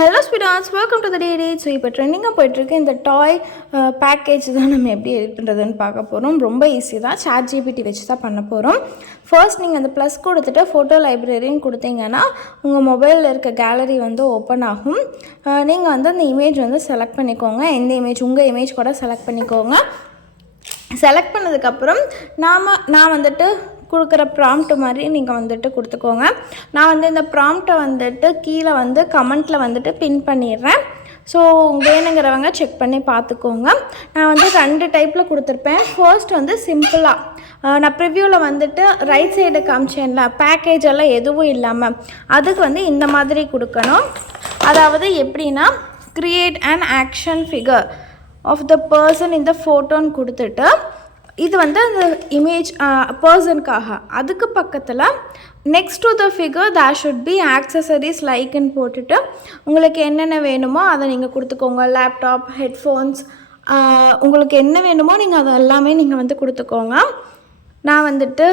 Hello ஸ்பிடான்ஸ், welcome to the day. So இப்போ ட்ரெண்டிங்காக போய்ட்டுருக்கு இந்த டாய் பேக்கேஜ் தான் நம்ம எப்படி எடிட் பண்ணுறதுன்னு பார்க்க போகிறோம். ரொம்ப ஈஸி தான். ChatGPT வச்சு தான் பண்ண போகிறோம். ஃபர்ஸ்ட் நீங்கள் அந்த ப்ளஸ் கொடுத்துட்டு ஃபோட்டோ லைப்ரரின்னு கொடுத்தீங்கன்னா உங்கள் மொபைலில் இருக்க கேலரி வந்து ஓப்பன் ஆகும். நீங்கள் வந்து அந்த இமேஜ் வந்து செலக்ட் பண்ணிக்கோங்க. எந்த இமேஜ், உங்கள் இமேஜ் கூட செலக்ட் பண்ணிக்கோங்க. செலக்ட் பண்ணதுக்கப்புறம் நான் வந்துட்டு கொடுக்குற ப்ராம்ப்ட் மாதிரி நீங்கள் வந்துட்டு கொடுத்துக்கோங்க. நான் வந்து இந்த ப்ராம்ப்டை வந்துட்டு கீழே வந்து கமெண்ட்டில் வந்துட்டு பின் பண்ணிடுறேன். ஸோ வேணுங்கிறவங்க செக் பண்ணி பார்த்துக்கோங்க. நான் வந்து 2 டைப்பில் கொடுத்துருப்பேன். ஃபர்ஸ்ட் வந்து சிம்பிளாக நான் ப்ரிவ்யூவில் வந்துட்டு ரைட் சைடு காமிச்சேன்ல, பேக்கேஜ் எல்லாம் எதுவும் இல்லாமல், அதுக்கு வந்து இந்த மாதிரி கொடுக்கணும். அதாவது எப்படின்னா, create an action figure of the person இந்த ஃபோட்டோன்னு கொடுத்துட்டு, இது வந்து அந்த இமேஜ் பர்சனுக்காக. அதுக்கு பக்கத்தில் next to the figure there should be accessories லைக்குன்னு போட்டுட்டு உங்களுக்கு என்னென்ன வேணுமோ அதை நீங்கள் கொடுத்துக்கோங்க. லேப்டாப், ஹெட்ஃபோன்ஸ், உங்களுக்கு என்ன வேணுமோ நீங்கள் அதை எல்லாமே நீங்கள் வந்து கொடுத்துக்கோங்க. நான் வந்துட்டு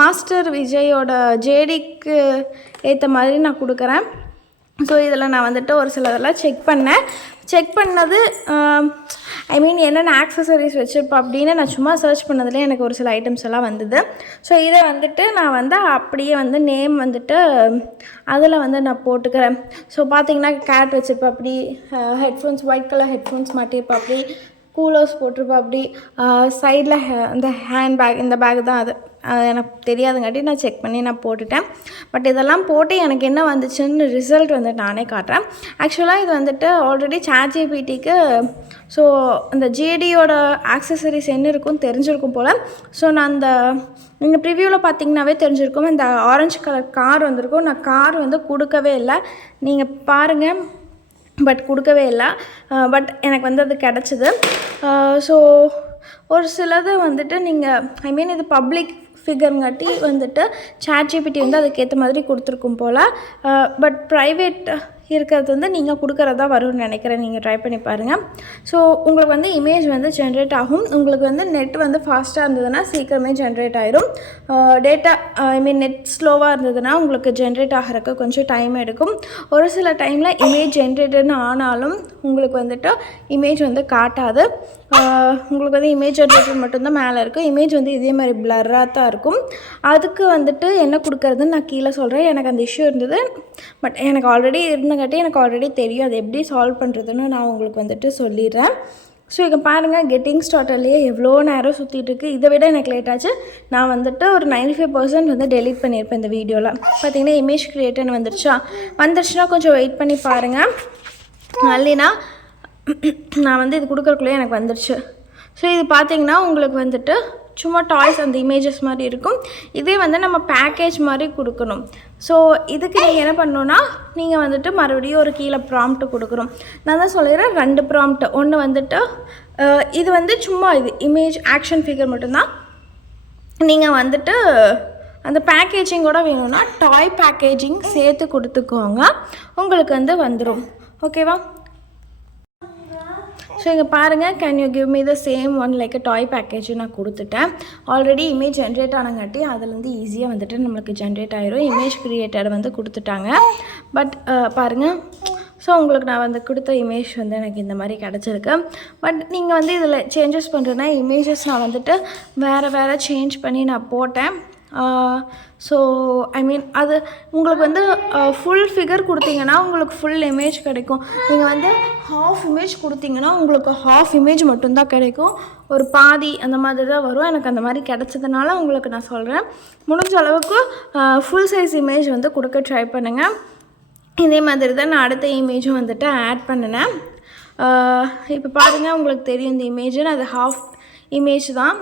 மாஸ்டர் விஜயோட ஜேடிக்கு ஏற்ற மாதிரி நான் கொடுக்குறேன். ஸோ இதில் நான் வந்துட்டு ஒரு சிலதெல்லாம் செக் பண்ணது என்னென்ன ஆக்சசரிஸ் வச்சுருப்பா அப்படின்னு நான் சும்மா சர்ச் பண்ணதில் எனக்கு ஒரு சில ஐட்டம்ஸ் எல்லாம் வந்தது. ஸோ இதை வந்துட்டு நான் வந்து அப்படியே வந்து நேம் வந்துட்டு அதில் வந்து நான் போட்டுக்கிறேன். ஸோ பார்த்தீங்கன்னா கேட் வச்சுருப்பா, அப்படி ஹெட்ஃபோன்ஸ், ஒயிட் கலர் ஹெட்ஃபோன்ஸ் மாட்டியிருப்பா, அப்படி கூலர்ஸ் போட்டிருப்பா, அப்படி சைடில் இந்த ஹேண்ட்பேக், இந்த பேக் தான் அது எனக்கு தெரியாதுங்காட்டி நான் செக் பண்ணி நான் போட்டுட்டேன். பட் இதெல்லாம் போட்டு எனக்கு என்ன வந்துச்சுன்னு ரிசல்ட் வந்து நானே காட்டுறேன். ஆக்சுவலாக இது வந்துட்டு ஆல்ரெடி ChatGPTக்கு ஸோ அந்த ஜேடியோட ஆக்சசரிஸ் என்ன இருக்குன்னு தெரிஞ்சிருக்கும் போல். ஸோ நான் அந்த நீங்கள் ப்ரிவ்யூவில் பார்த்தீங்கன்னாவே தெரிஞ்சிருக்கும், இந்த ஆரஞ்சு கலர் கார் வந்திருக்கும். நான் கார் வந்து கொடுக்கவே இல்லை, நீங்கள் பாருங்கள். பட் கொடுக்கவே இல்லை. பட் எனக்கு வந்து அது கிடச்சிது. ஸோ ஒரு சிலது வந்துட்டு நீங்கள் இது பப்ளிக் ஃபிகருங்காட்டி வந்துட்டு ChatGPT வந்து அதுக்கேற்ற மாதிரி கொடுத்துருக்கும் போல். பட் ப்ரைவேட் இருக்கிறது வந்து நீங்கள் கொடுக்குறதா வரும்னு நினைக்கிறேன். நீங்கள் ட்ரை பண்ணி பாருங்கள். ஸோ உங்களுக்கு வந்து இமேஜ் வந்து ஜென்ரேட் ஆகும். உங்களுக்கு வந்து நெட் வந்து ஃபாஸ்ட்டாக இருந்ததுன்னா சீக்கிரமே ஜென்ரேட் ஆகிரும். டேட்டா நெட் ஸ்லோவாக இருந்ததுன்னா உங்களுக்கு ஜென்ரேட் ஆகிறதுக்கு கொஞ்சம் டைம் எடுக்கும். ஒரு சில டைமில் இமேஜ் ஜென்ரேட்டட்னு ஆனாலும் உங்களுக்கு வந்துட்டு இமேஜ் வந்து காட்டாது. உங்களுக்கு வந்து இமேஜ் ஜென்ரேட்டர் மட்டும்தான் மேலே இருக்கும். இமேஜ் வந்து இதே மாதிரி பிளர்ராக தான் இருக்கும். அதுக்கு வந்துட்டு என்ன கொடுக்குறதுன்னு நான் கீழே சொல்கிறேன். எனக்கு அந்த இஷ்யூ இருந்தது, பட் எனக்கு ஆல்ரெடி இருந்தங்காட்டி எனக்கு ஆல்ரெடி தெரியும் அது எப்படி சால்வ் பண்ணுறதுன்னு நான் உங்களுக்கு வந்துட்டு சொல்லிடுறேன். ஸோ இங்கே பாருங்கள், கெட்டிங் ஸ்டார்டர்லேயே எவ்வளோ நேரம் சுற்றிட்டு இருக்குது. இதை விட எனக்கு லேட் ஆச்சு. நான் வந்துட்டு ஒரு 95% வந்து டெலீட் பண்ணியிருப்பேன் இந்த வீடியோவில். பார்த்தீங்கன்னா இமேஜ் க்ரியேட்டர்னு வந்துருச்சுன்னா கொஞ்சம் வெயிட் பண்ணி பாருங்கள். இல்லைனா நான் வந்து இது கொடுக்குறக்குள்ளே எனக்கு வந்துருச்சு. ஸோ இது பார்த்தீங்கன்னா உங்களுக்கு வந்துட்டு சும்மா டாய்ஸ் அந்த இமேஜஸ் மாதிரி இருக்கும். இதே வந்து நம்ம பேக்கேஜ் மாதிரி கொடுக்கணும். ஸோ இதுக்கு நீங்கள் என்ன பண்ணணுன்னா, நீங்கள் வந்துட்டு மறுபடியும் ஒரு கீழே ப்ராம்ப்ட் கொடுக்குறோம். நான் தான் சொல்லிடுறேன், 2 ப்ராம்ப்ட். ஒன்று வந்துட்டு இது வந்து சும்மா இது இமேஜ் ஆக்ஷன் ஃபிகர் மட்டும்தான். நீங்கள் வந்துட்டு அந்த பேக்கேஜிங்கோட வேணும்னா டாய் பேக்கேஜிங் சேர்த்து கொடுத்துக்கோங்க, உங்களுக்கு வந்து வந்துடும். ஓகேவா? ஸோ இங்கே பாருங்கள், can you give me the same one like a toy package நான் கொடுத்துட்டேன். ஆல்ரெடி இமேஜ் ஜென்ரேட் ஆனங்காட்டி அதுலேருந்து ஈஸியாக வந்துட்டு நம்மளுக்கு ஜென்ரேட் ஆகிரும். இமேஜ் க்ரியேட்டர் வந்து கொடுத்துட்டாங்க. பட் பாருங்கள், ஸோ உங்களுக்கு நான் வந்து கொடுத்த இமேஜ் வந்து எனக்கு இந்த மாதிரி கிடச்சிருக்கு. பட் நீங்கள் வந்து இதில் சேஞ்சஸ் பண்ணுறதுனா இமேஜஸ் நான் வந்துட்டு வேறு சேஞ்ச் பண்ணி நான் போட்டேன். ஸோ அது உங்களுக்கு வந்து ஃபுல் ஃபிகர் கொடுத்தீங்கன்னா உங்களுக்கு ஃபுல் இமேஜ் கிடைக்கும். நீங்கள் வந்து ஹாஃப் இமேஜ் கொடுத்தீங்கன்னா உங்களுக்கு ஹாஃப் இமேஜ் மட்டும்தான் கிடைக்கும். ஒரு பாதி அந்த மாதிரி தான் வரும். எனக்கு அந்த மாதிரி கிடச்சதுனால உங்களுக்கு நான் சொல்கிறேன். முடிஞ்ச அளவுக்கு ஃபுல் சைஸ் இமேஜ் வந்து கொடுக்க ட்ரை பண்ணுங்கள். இதே மாதிரி தான் நான் அடுத்த இமேஜும் வந்துட்டு ஆட் பண்ணினேன். இப்போ பாருங்கள், உங்களுக்கு தெரியும் இந்த இமேஜுன்னு, அது ஹாஃப் இமேஜ் தான்.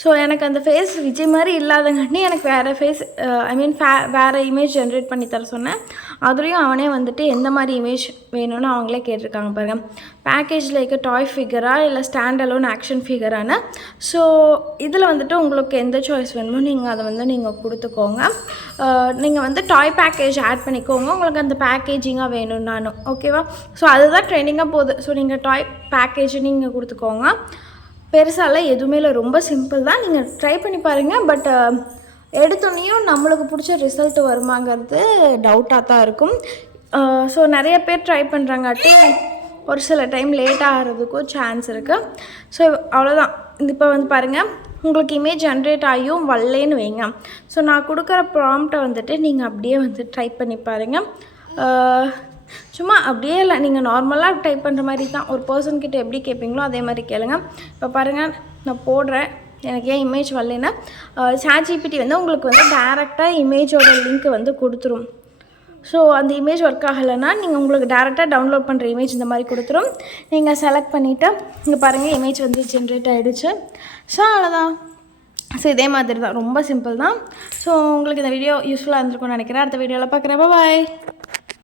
ஸோ எனக்கு அந்த ஃபேஸ் விஜய் மாதிரி இல்லாதங்காட்டி எனக்கு வேறு ஃபேஸ் வேறு இமேஜ் ஜென்ரேட் பண்ணி தர சொன்னேன். அதுலேயும் அவனே வந்துட்டு எந்த மாதிரி இமேஜ் வேணும்னு அவங்களே கேட்டிருக்காங்க பாருங்கள். பேக்கேஜ் லைக் டாய் ஃபிகரா இல்லை ஸ்டாண்ட் அலோன் ஆக்ஷன் ஃபிகரானு. ஸோ இதில் வந்துட்டு உங்களுக்கு எந்த சாய்ஸ் வேணுமோ நீங்கள் அதை வந்து நீங்கள் கொடுத்துக்கோங்க. நீங்கள் வந்து டாய் பேக்கேஜ் ஆட் பண்ணிக்கோங்க, உங்களுக்கு அந்த பேக்கேஜிங்காக வேணும்னாலும். ஓகேவா? ஸோ அதுதான் ட்ரெண்டிங்காக போகுது. ஸோ நீங்கள் டாய் பேக்கேஜ் நீங்கள் கொடுத்துக்கோங்க. பெருசாலாம் எதுவுமே இல்லை, ரொம்ப சிம்பிள் தான். நீங்கள் ட்ரை பண்ணி பாருங்கள். பட் எடுத்தோன்னையும் நம்மளுக்கு பிடிச்ச ரிசல்ட் வருமாங்கிறது டவுட்டாக தான் இருக்கும். ஸோ நிறைய பேர் ட்ரை பண்ணுறாங்காட்டி ஒரு சில டைம் லேட் ஆகிறதுக்கும் சான்ஸ் இருக்குது. ஸோ அவ்வளோதான். இப்போ வந்து பாருங்கள், உங்களுக்கு இமேஜ் ஜென்ரேட் ஆகியும் வரலேன்னு வைங்க. ஸோ நான் கொடுக்குற ப்ராம்ப்டை வந்துட்டு நீங்கள் அப்படியே வந்து ட்ரை பண்ணி பாருங்கள். சும்மா அப்படியே இல்லை, நீங்கள் நார்மலாக டைப் பண்ணுற மாதிரி தான். ஒரு பர்சன்கிட்ட எப்படி கேட்பீங்களோ அதே மாதிரி கேளுங்க. இப்போ பாருங்கள், நான் போடுறேன். எனக்கு ஏன் இமேஜ் வரலன்னா, ChatGPT வந்து உங்களுக்கு வந்து டேரெக்டாக இமேஜோட லிங்க் வந்து கொடுத்துரும். ஸோ அந்த இமேஜ் ஒர்க் ஆகலைன்னா நீங்கள் உங்களுக்கு டேரெக்டாக டவுன்லோட் பண்ணுற இமேஜ் இந்த மாதிரி கொடுத்துரும். நீங்கள் செலக்ட் பண்ணிவிட்டு இங்கே பாருங்கள், இமேஜ் வந்து ஜென்ரேட் ஆகிடுச்சு. ஸோ அவ்வளோதான். ஸோ இதே மாதிரி தான், ரொம்ப சிம்பிள் தான். ஸோ உங்களுக்கு இந்த வீடியோ யூஸ்ஃபுல்லாக இருந்திருக்கும்னு நினைக்கிறேன். அடுத்த வீடியோவில் பார்க்குறேன். பாய்.